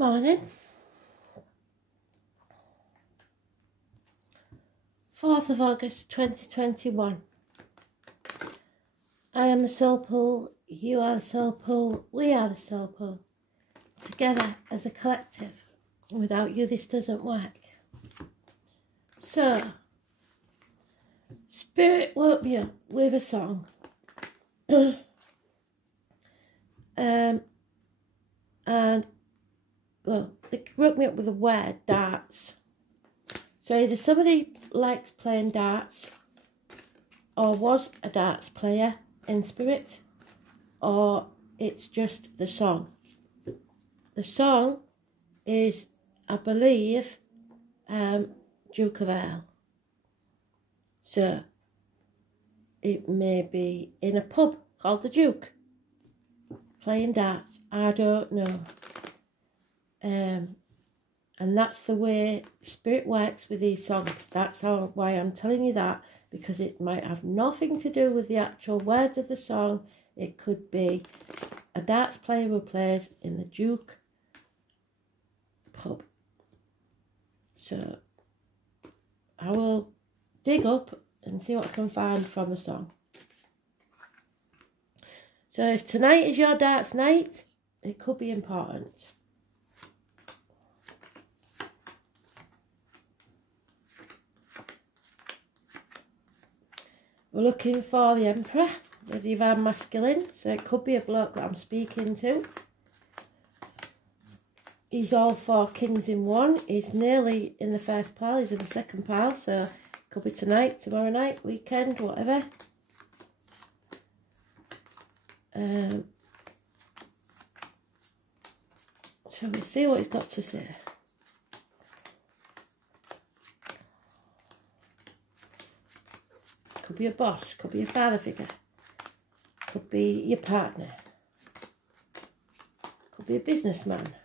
morning. 4th of August 2021. I am the Soul Pool, you are the Soul Pool, we are the Soul Pool. Together as a collective. Without you this doesn't work. So, Spirit woke me up with a song. And, well, they woke me up with the word darts. So either somebody likes playing darts or was a darts player in spirit, or it's just the song. The song is, I believe, Duke of Earl. So it may be in a pub called the Duke, playing darts. I don't know. And that's the way spirit works with these songs. That's why I'm telling you that, because it might have nothing to do with the actual words of the song. It could be a darts player who plays in the Duke pub. So I will dig up and see what I can find from the song. So if tonight is your darts night, it could be important. We're looking for the Emperor, the Divine Masculine, so it could be a bloke that I'm speaking to. He's all 4 kings in one. He's nearly in the first pile, he's in the second pile, so it could be tonight, tomorrow night, weekend, whatever. So we'll see what he's got to say. Could be a boss, could be a father figure, could be your partner, could be a businessman.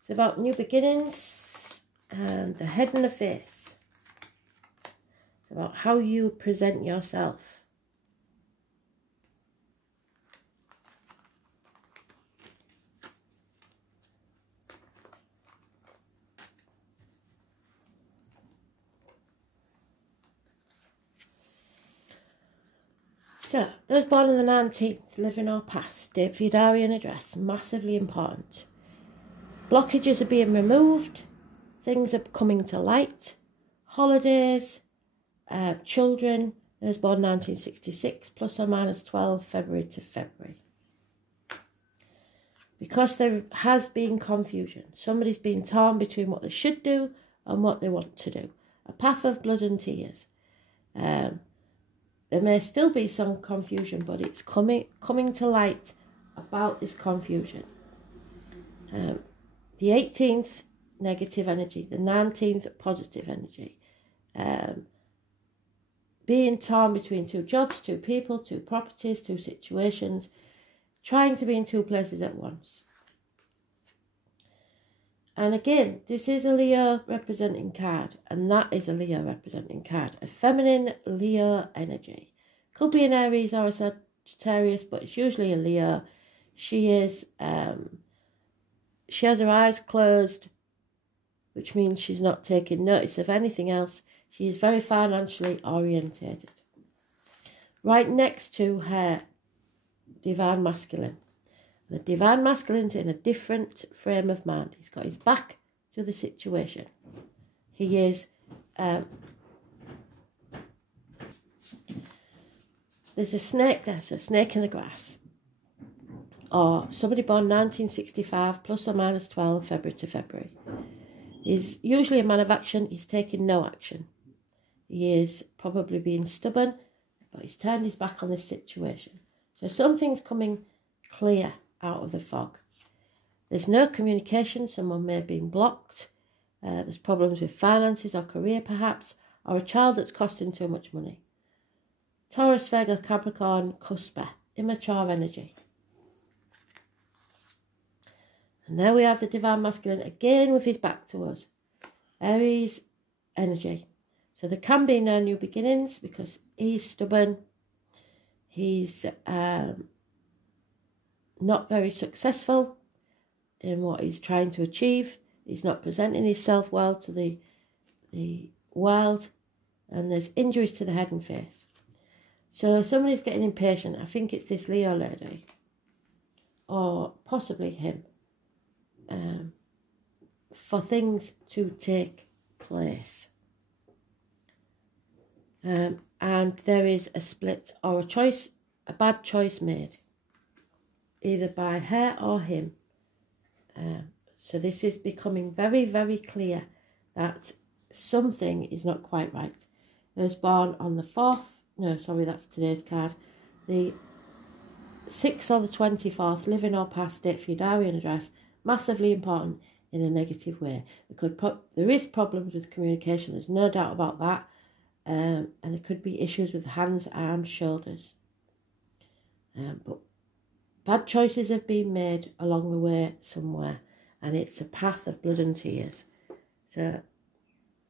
It's about new beginnings and the head and the face. It's about how you present yourself. So, those born on the 19th, living or past, date for your diary and address, massively important. Blockages are being removed, things are coming to light, holidays, children, those born 1966, plus or minus 12, February to February. Because there has been confusion, somebody's been torn between what they should do and what they want to do. A path of blood and tears. There may still be some confusion, but it's coming to light about this confusion. The 18th, negative energy. The 19th, positive energy. Being torn between 2 jobs, 2 people, 2 properties, 2 situations. Trying to be in 2 places at once. And again, this is a Leo representing card, and that is a Leo representing card. A feminine Leo energy. Could be an Aries or a Sagittarius, but it's usually a Leo. She is, she has her eyes closed, which means she's not taking notice of anything else. She is very financially orientated. Right next to her Divine Masculine. The Divine Masculine's in a different frame of mind. He's got his back to the situation. He is... there's a snake there, so a snake in the grass. Or somebody born 1965, plus or minus 12, February to February. He's usually a man of action. He's taking no action. He is probably being stubborn, but he's turned his back on this situation. So something's coming clear out of the fog. There's no communication. Someone may have been blocked. There's problems with finances or career perhaps, or a child that's costing too much money. Taurus, Virgo, Capricorn, Cusper, immature energy. And there we have the Divine Masculine again with his back to us. Aries energy. So there can be no new beginnings because he's stubborn. He's not very successful. in what he's trying to achieve. He's not presenting himself well to the world, and there's injuries to the head and face. So somebody's getting impatient. I think it's this Leo lady, or possibly him, for things to take place. And there is a split or a bad choice made, either by her or him. So this is becoming very, very clear that something is not quite right. I was born on the 4th, no, sorry, that's today's card. The 6th or the 24th, living or past date for your diary and address, massively important in a negative way. There is problems with communication, there's no doubt about that. And there could be issues with hands, arms, shoulders. But bad choices have been made along the way somewhere, and it's a path of blood and tears. So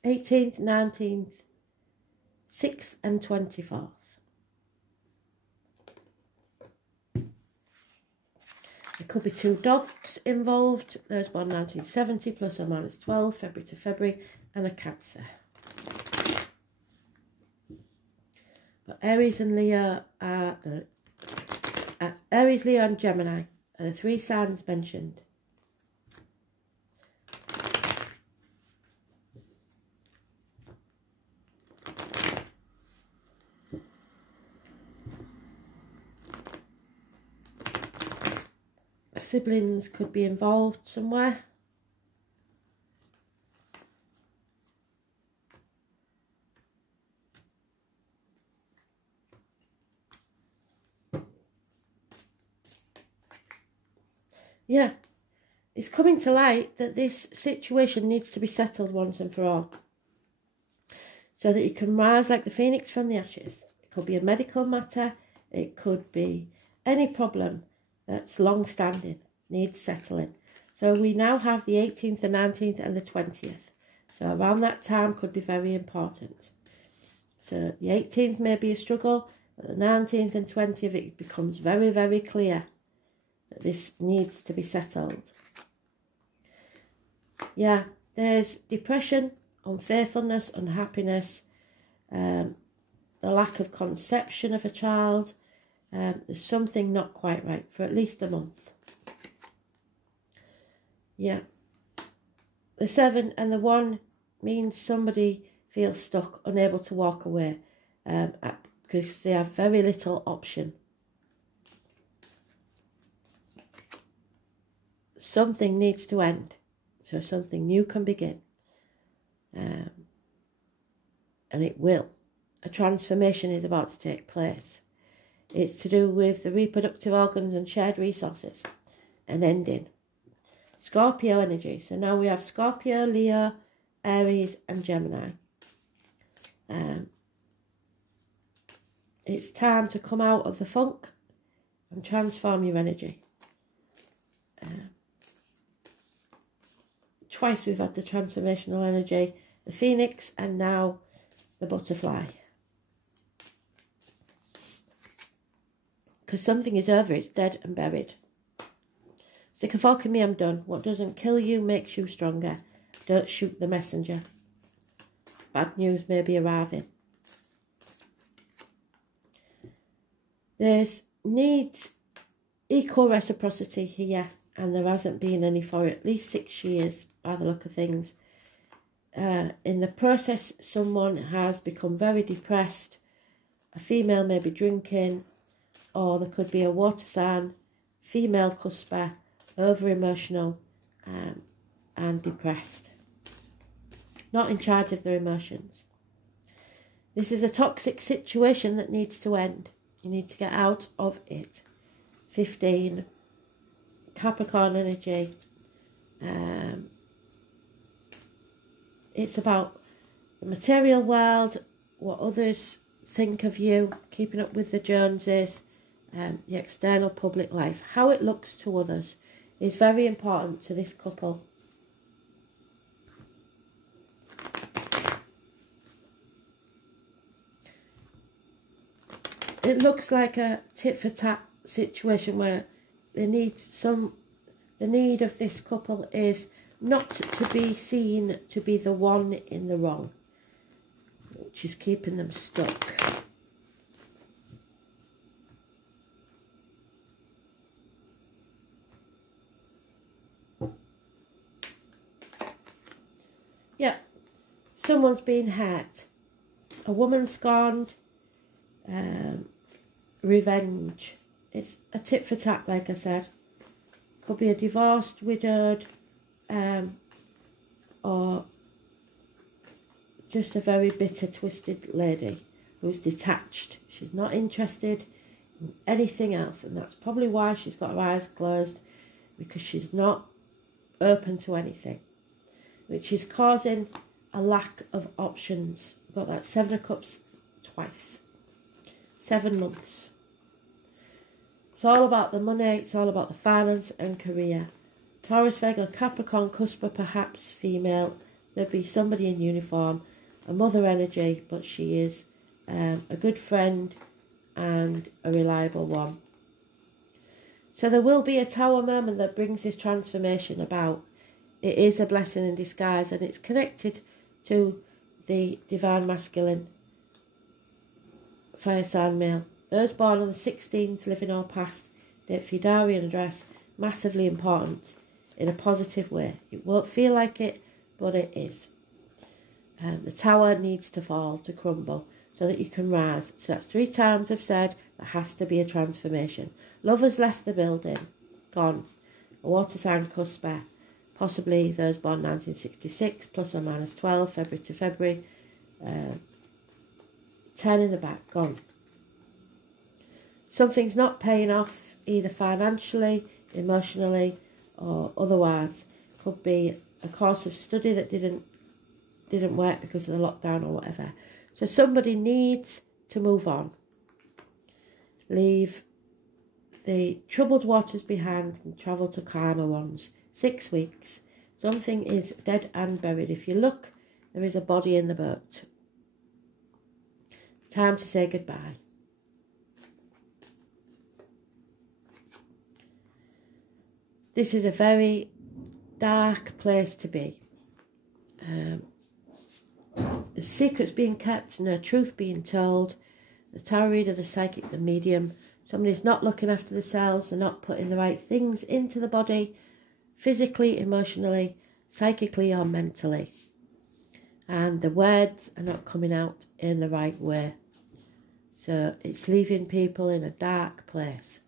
18th, 19th, 6th and 24th. There could be 2 dogs involved. There's one 1970 plus or minus 12, February to February, and a Cancer. But Aries and Leo are Aries, Leo and Gemini are the 3 signs mentioned. Siblings could be involved somewhere. Yeah, it's coming to light that this situation needs to be settled once and for all, so that you can rise like the phoenix from the ashes. It could be a medical matter, it could be any problem that's long-standing, needs settling. So we now have the 18th, the 19th and the 20th. So around that time could be very important. So the 18th may be a struggle, but the 19th and 20th it becomes very, very clear that this needs to be settled. Yeah, there's depression, unfaithfulness, unhappiness, the lack of conception of a child. There's something not quite right for at least a month. Yeah. The 7 and the 1 means somebody feels stuck, unable to walk away, because they have very little option. Something needs to end, so something new can begin. And it will. A transformation is about to take place. It's to do with the reproductive organs and shared resources. An ending. Scorpio energy. So now we have Scorpio, Leo, Aries and Gemini. It's time to come out of the funk and transform your energy. Twice we've had the transformational energy, the phoenix and now the butterfly. Because something is over, it's dead and buried. Stick a fork in me, I'm done. What doesn't kill you makes you stronger. Don't shoot the messenger. Bad news may be arriving. There's needs equal reciprocity here, and there hasn't been any for at least 6 years by the look of things. In the process, someone has become very depressed. A female may be drinking, or there could be a water sign, female cusper, over-emotional and depressed. Not in charge of their emotions. This is a toxic situation that needs to end. You need to get out of it. 15, Capricorn energy. It's about the material world, what others think of you, keeping up with the Joneses, the external public life. How it looks to others is very important to this couple. It looks like a tit-for-tat situation where they need some The need of this couple is not to be seen to be the one in the wrong, which is keeping them stuck. Yeah, someone's been hurt. A woman scorned. Revenge. It's a tit for tat, like I said. Could be a divorced, widowed, or just a very bitter, twisted lady who's detached. She's not interested in anything else, and that's probably why she's got her eyes closed, because she's not open to anything, which is causing a lack of options. We've got that Seven of Cups twice. 7 months. It's all about the money, it's all about the finance and career. Taurus, Virgo, Capricorn, Cusper, perhaps female. There'd be somebody in uniform, a mother energy, but she is a good friend and a reliable one. So there will be a Tower moment that brings this transformation about. It is a blessing in disguise, and it's connected to the divine masculine fire sign male. Those born on the 16th, living or past, date for your diary and address, massively important in a positive way. It won't feel like it, but it is. The tower needs to fall, to crumble, so that you can rise. So that's 3 times I've said there has to be a transformation. Love has left the building, gone. A water sign, Cusper, possibly those born 1966, plus or minus 12, February to February. 10 in the back, gone. Something's not paying off, either financially, emotionally, or otherwise. Could be a course of study that didn't work because of the lockdown or whatever. So somebody needs to move on. Leave the troubled waters behind and travel to calmer ones. 6 weeks. Something is dead and buried. If you look, there is a body in the boat. It's time to say goodbye. This is a very dark place to be. The secrets being kept, no truth being told. The tarot reader, the psychic, the medium. Somebody's not looking after themselves. They're not putting the right things into the body, physically, emotionally, psychically or mentally. And the words are not coming out in the right way. So it's leaving people in a dark place.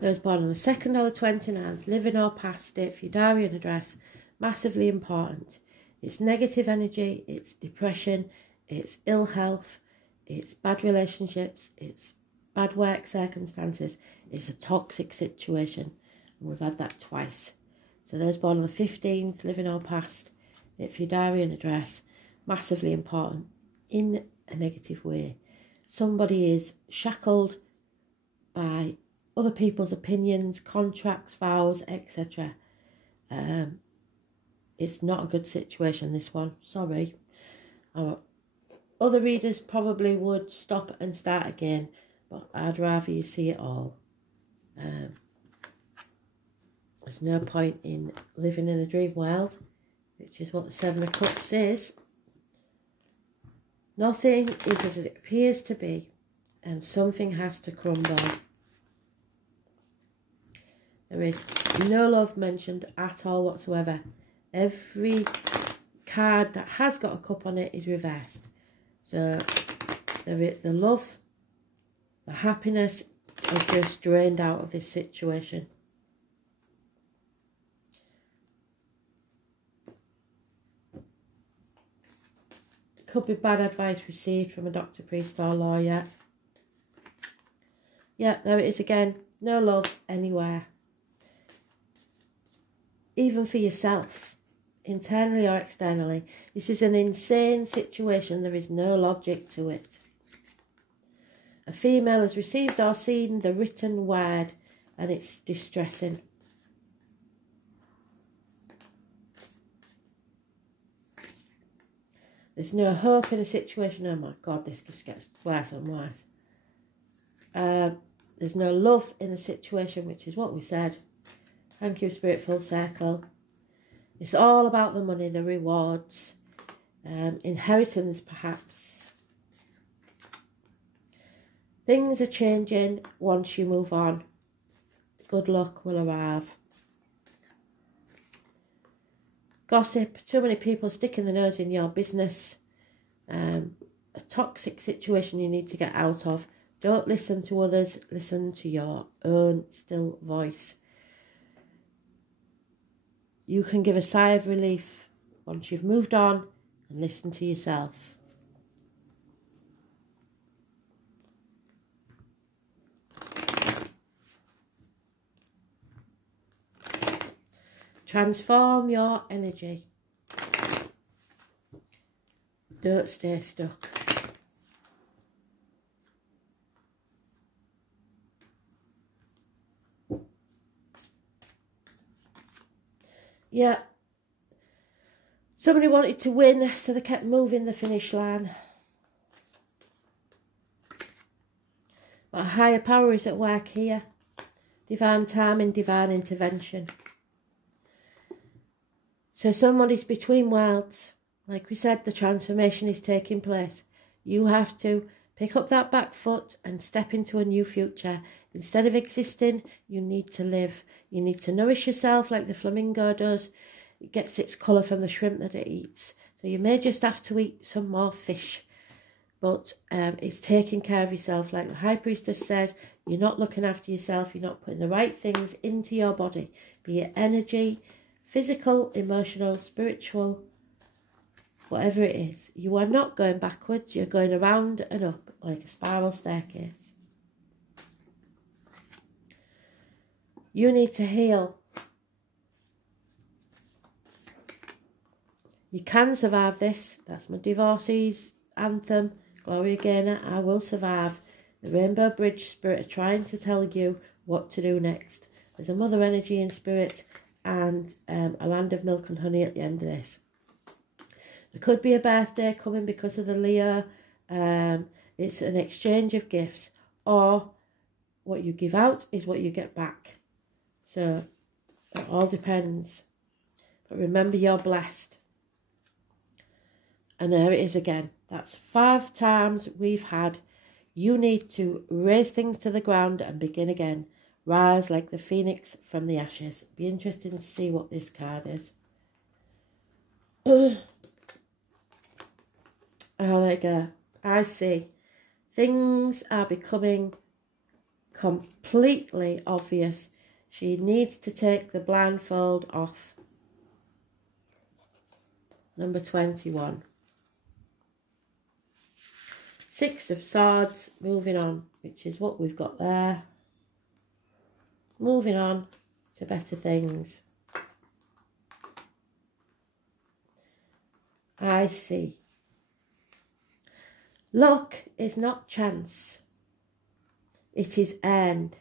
Those born on the 2nd or the 29th, living or past, date for your diary and address, massively important. It's negative energy, it's depression, it's ill health, it's bad relationships, it's bad work circumstances, it's a toxic situation. And we've had that twice. So those born on the 15th, living or past, date for your diary and address, massively important in a negative way. Somebody is shackled by other people's opinions, contracts, vows, etc. It's not a good situation, this one. Sorry. Other readers probably would stop and start again, but I'd rather you see it all. There's no point in living in a dream world, which is what the 7 of Cups is. Nothing is as it appears to be, and something has to crumble. There is no love mentioned at all whatsoever. Every card that has got a cup on it is reversed. So the love, the happiness is just drained out of this situation. Could be bad advice received from a doctor, priest or lawyer. Yeah, there it is again. No love anywhere. Even for yourself, internally or externally. This is an insane situation. There is no logic to it. A female has received or seen the written word, and it's distressing. There's no hope in a situation. Oh my God, this just gets worse and worse. There's no love in the situation, which is what we said. Thank you, Spirit, full circle. It's all about the money, the rewards, inheritance perhaps. Things are changing once you move on. Good luck will arrive. Gossip, too many people sticking their nose in your business. A toxic situation you need to get out of. Don't listen to others, listen to your own still voice. You can give a sigh of relief once you've moved on and listen to yourself. Transform your energy. Don't stay stuck. Yeah. Somebody wanted to win, so they kept moving the finish line. But a higher power is at work here. Divine timing, divine intervention. So somebody's between worlds. Like we said, the transformation is taking place. You have to pick up that back foot and step into a new future. Instead of existing, you need to live. You need to nourish yourself like the flamingo does. It gets its colour from the shrimp that it eats. So you may just have to eat some more fish. But it's taking care of yourself. Like the High Priestess says, you're not looking after yourself. You're not putting the right things into your body. Be it energy, physical, emotional, spiritual, whatever it is. You are not going backwards. You're going around and up like a spiral staircase. You need to heal. You can survive this. That's my divorcees anthem. Gloria Gaynor, I will survive. The Rainbow Bridge Spirit are trying to tell you what to do next. There's a mother energy in spirit and a land of milk and honey at the end of this. There could be a birthday coming because of the Leo. It's an exchange of gifts, or what you give out is what you get back. So it all depends. But remember, you're blessed. And there it is again. That's 5 times we've had. You need to raise things to the ground and begin again. Rise like the phoenix from the ashes. Be interesting to see what this card is. Oh, there you go. I see. Things are becoming completely obvious. She needs to take the blindfold off. Number 21. 6 of Swords, moving on, which is what we've got there. Moving on to better things. I see. Luck is not chance. It is earned.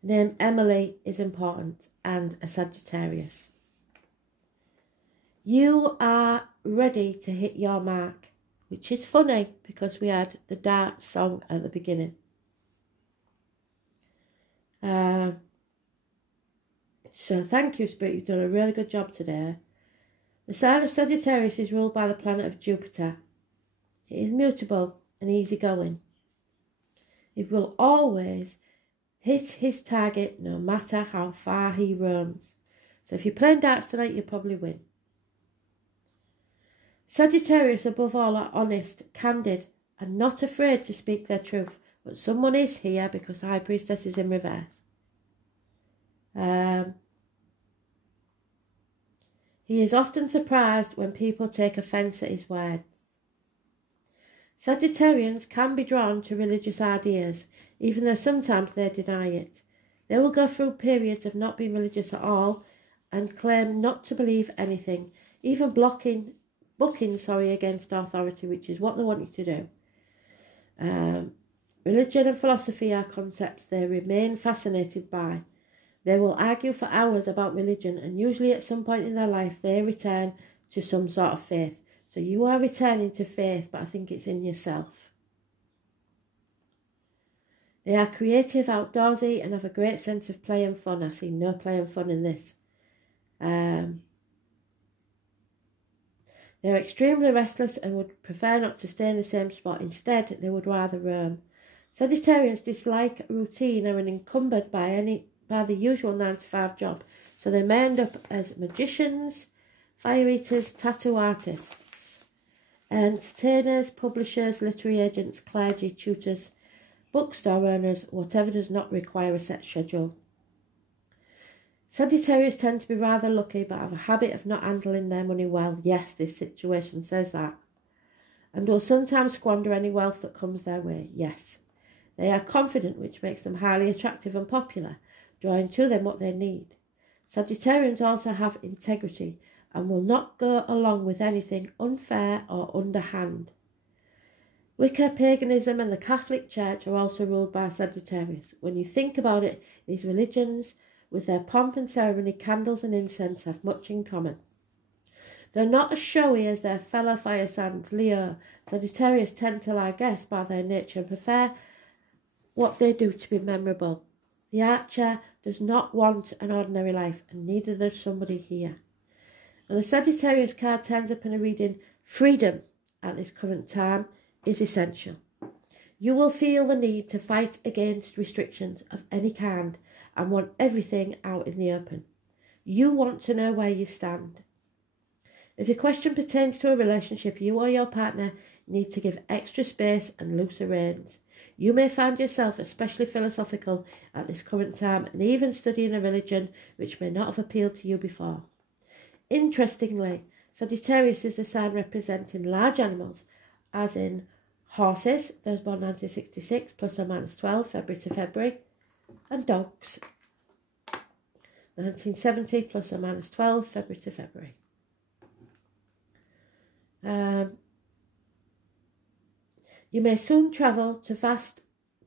The name Emily is important, and a Sagittarius. You are ready to hit your mark, which is funny because we had the dart song at the beginning. So thank you, Spirit. You've done a really good job today. The sign of Sagittarius is ruled by the planet of Jupiter. It is mutable and easygoing. It will always hit his target no matter how far he roams. So if you're playing darts tonight, you'll probably win. Sagittarius, above all, are honest, candid, and not afraid to speak their truth. But someone is here because the High Priestess is in reverse. He is often surprised when people take offence at his words. Sagittarians can be drawn to religious ideas, even though sometimes they deny it. They will go through periods of not being religious at all and claim not to believe anything, even booking against authority, which is what they want you to do. Religion and philosophy are concepts they remain fascinated by. They will argue for hours about religion, and usually at some point in their life they return to some sort of faith. So you are returning to faith, but I think it's in yourself. They are creative, outdoorsy, and have a great sense of play and fun. I see no play and fun in this. They're extremely restless and would prefer not to stay in the same spot. Instead, they would rather roam. Sagittarians dislike routine and are encumbered by the usual 9-to-5 job, so they may end up as magicians, fire eaters, tattoo artists, entertainers, publishers, literary agents, clergy, tutors, bookstore owners, whatever does not require a set schedule. Sagittarius tend to be rather lucky but have a habit of not handling their money well. Yes, this situation says that. And will sometimes squander any wealth that comes their way. Yes. They are confident, which makes them highly attractive and popular, drawing to them what they need. Sagittarians also have integrity and will not go along with anything unfair or underhand. Wicca, paganism and the Catholic Church are also ruled by Sagittarius. When you think about it, these religions, with their pomp and ceremony, candles and incense, have much in common. Though not as showy as their fellow fire signs, Leo, Sagittarius tend to lie guess by their nature and prefer what they do to be memorable. The archer does not want an ordinary life, and neither does somebody here. And the Sagittarius card turns up in a reading. Freedom at this current time is essential. You will feel the need to fight against restrictions of any kind and want everything out in the open. You want to know where you stand. If your question pertains to a relationship, you or your partner need to give extra space and looser reins. You may find yourself especially philosophical at this current time and even studying a religion which may not have appealed to you before. Interestingly, Sagittarius is the sign representing large animals, as in horses, those born 1966, plus or minus 12, February to February, and dogs, 1970, plus or minus 12, February to February. You may soon travel to vast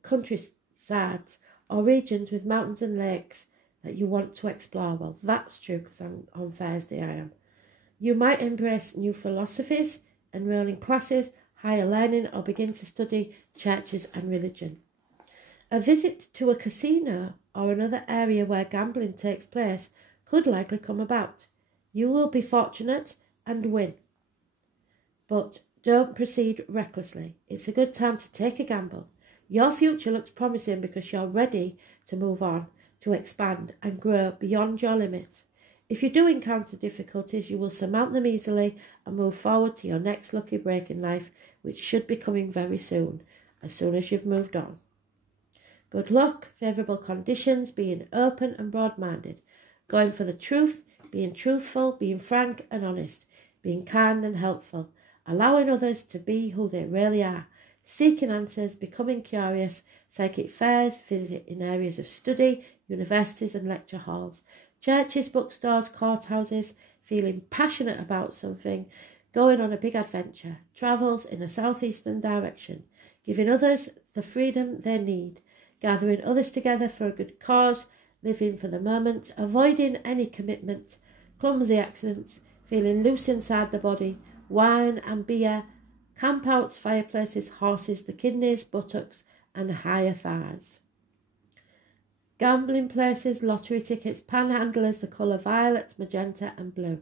countrysides or regions with mountains and lakes that you want to explore. Well, that's true because on Thursday I am. You might embrace new philosophies, enroll in classes, higher learning, or begin to study churches and religion. A visit to a casino or another area where gambling takes place could likely come about. You will be fortunate and win. But don't proceed recklessly. It's a good time to take a gamble. Your future looks promising because you're ready to move on, to expand and grow beyond your limits. If you do encounter difficulties, you will surmount them easily and move forward to your next lucky break in life, which should be coming very soon as you've moved on. Good luck, favourable conditions, being open and broad-minded, going for the truth, being truthful, being frank and honest, being kind and helpful, allowing others to be who they really are, seeking answers, becoming curious, psychic fairs, visiting areas of study, universities and lecture halls, churches, bookstores, courthouses, feeling passionate about something, going on a big adventure, travels in a southeastern direction, giving others the freedom they need, gathering others together for a good cause, living for the moment, avoiding any commitment, clumsy accidents, feeling loose inside the body, wine and beer, campouts, fireplaces, horses, the kidneys, buttocks and higher thighs. Gambling places, lottery tickets, panhandlers, the colour violet, magenta and blue.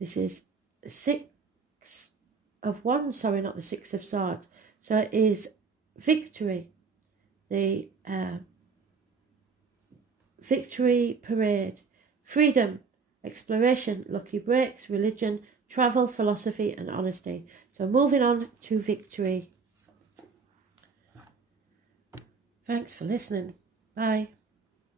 This is the 6 of Wands, sorry, not the 6 of Swords. So it is victory, the victory parade, freedom, exploration, lucky breaks, religion, travel, philosophy and honesty. So moving on to victory. Thanks for listening. Bye.